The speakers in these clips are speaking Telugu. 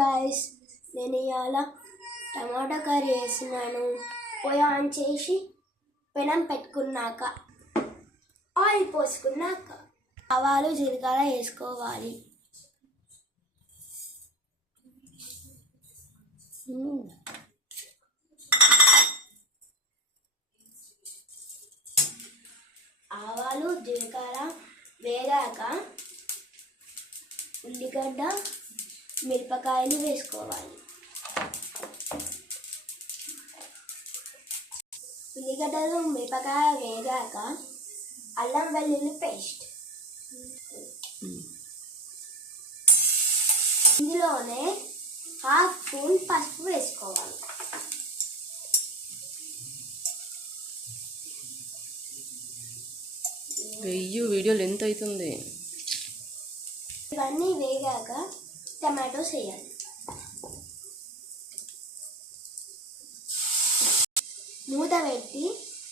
గాయస్, నేను ఇవాళ టమాటా కర్రీ వేసినాను. పొయ్యి ఆన్ చేసి పెనం పెట్టుకున్నాక ఆయిల్ పోసుకున్నాక ఆవాలు జీలకర్ర వేసుకోవాలి. ఆవాలు జీలకర్ర వేగాక ఉల్లిగడ్డ మిరపకాయలు వేసుకోవాలి. ఉల్లిగడ్డలు మిరపకాయ వేగాక అల్లం వెల్లుల్లి పేస్ట్, ఇందులోనే హాఫ్ స్పూన్ పసుపు వేసుకోవాలి. వీడియో లెంత్ అవుతుంది. ఇవన్నీ వేగాక టమాటోస్ వేయాలి. మూత పెట్టి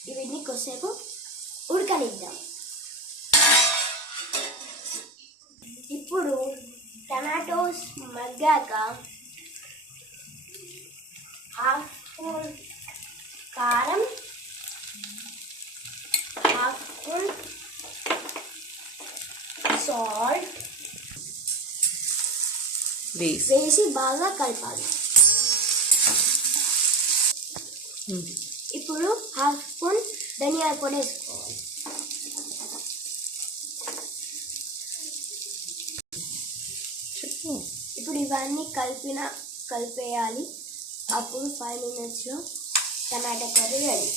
వీటిని కొద్దిసేపు ఉడకనిద్దాం. ఇప్పుడు టమాటోస్ మగ్గాక హాఫ్ స్పూన్ కారం, హాఫ్ స్పూన్ సాల్ట్ వేసి బాగా కలపాలి. ఇప్పుడు హాఫ్ స్పూన్ ధనియాల పొడి వేసుకోవాలి. ఇప్పుడు ఇవన్నీ కలిపేయాలి. అప్పుడు 5 minutesలో టమాటా కర్రీ రెడీ.